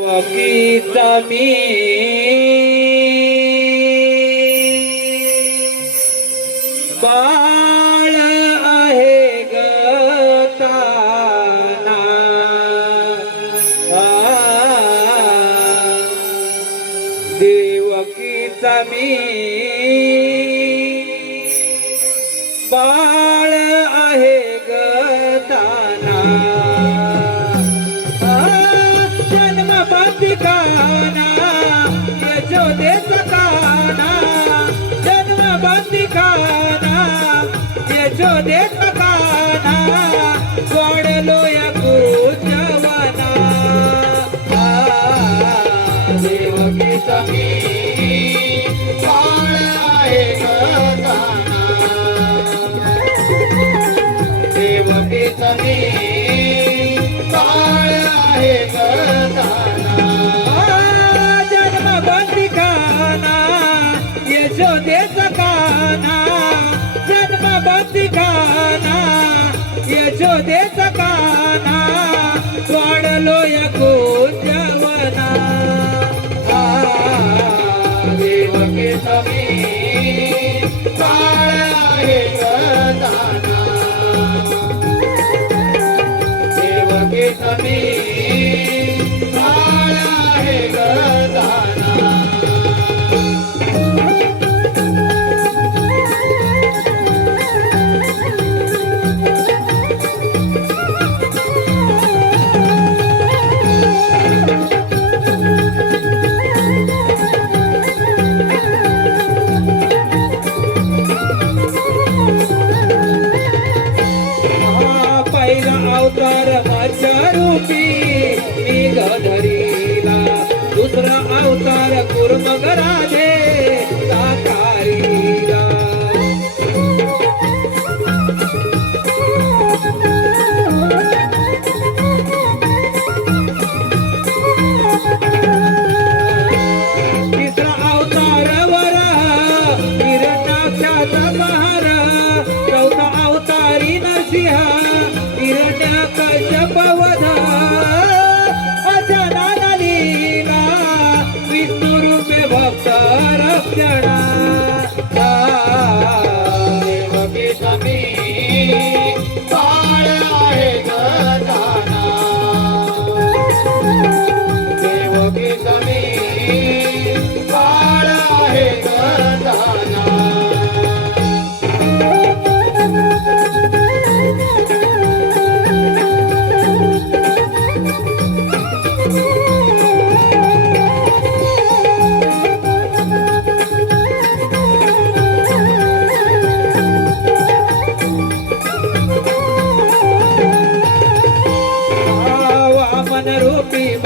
गीता मी. बाळ आहे गताना. देवकीचा मी. बाळ भक्ताना कवी काळा हे कर्माच्या रूपी मी धरीला दुसरा अवतार कुर्मगराजे साकारीला.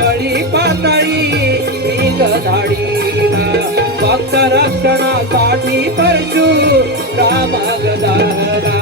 पातळी पातळी गधाडीला भक्त रक्षणासाठी परशू रामागदारा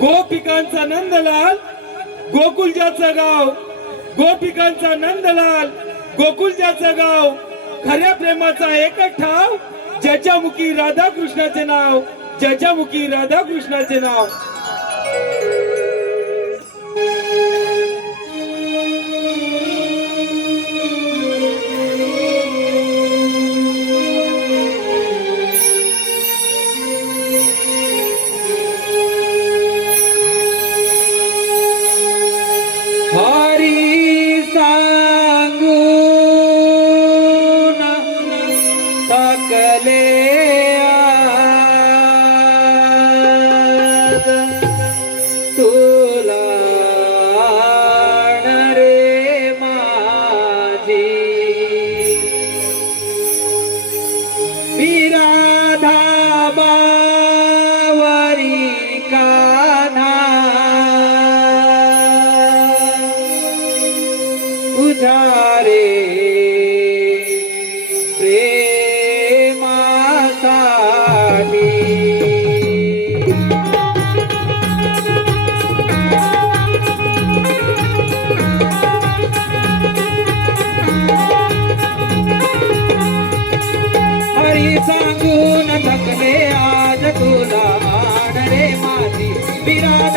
गोपिकांचा नंदलाल गोकुलजाचं गाव. गोपिकांचा नंदलाल गोकुलजाचं गाव. खऱ्या प्रेमाचा एकच ठाव ज्याच्यामुखी राधाकृष्णाचे नाव ज्याच्यामुखी राधाकृष्णाचे नाव. हरी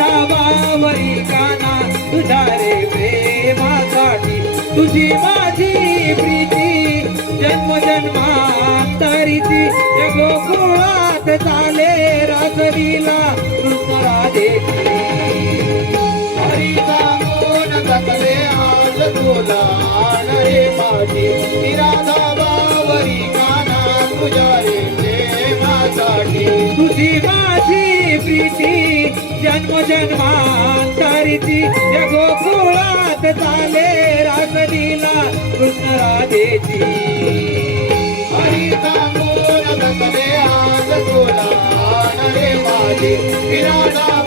विराधा काना तुझ्या रे प्रेमासाठी. तुझी माझी प्रीती जन्म जन्मांतरीची या गोकुळात चाले रासलीला कृष्ण राधेची हरी आज तुला रे माझी बावरी काना तुझ्या रे प्रेमासाठी. तुझी माझी प्रीती जन्म जन्मांतरीची. या गोकुळात चाले रासलीला कृष्ण राधेची हरी सांगून आज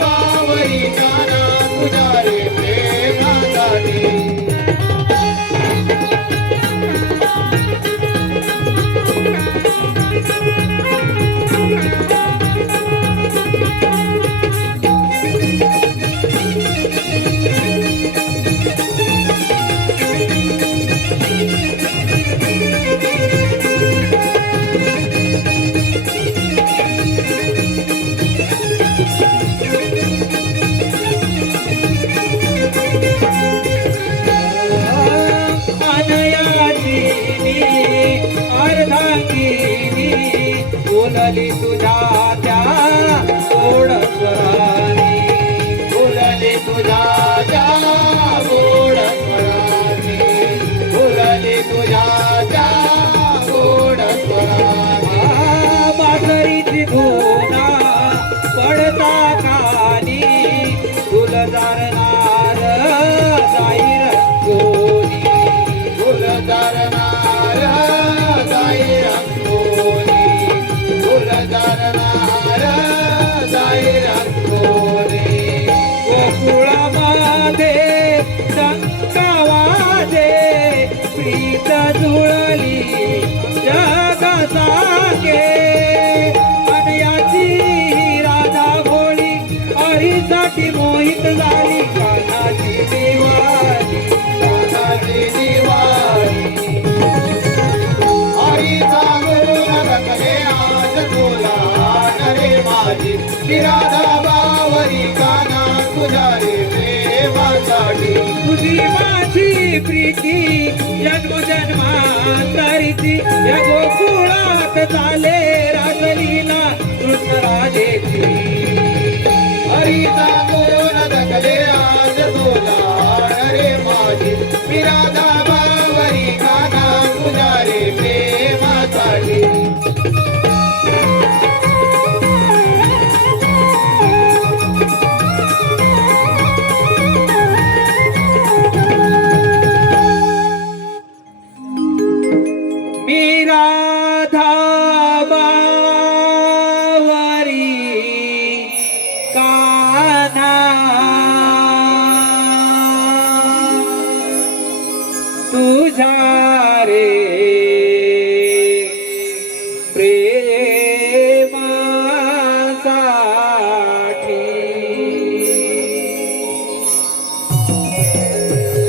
बावरी रे बोलली तुझ्या त्या ओढस्वरानी फुलले तुझ्या त्या जन्म जन्मांतरीची या गोकुळात चाले राजलीला कृष्ण राधेची हरी सांगून रे माझी. बावरी तुझ्या रे प्रेमासाठी.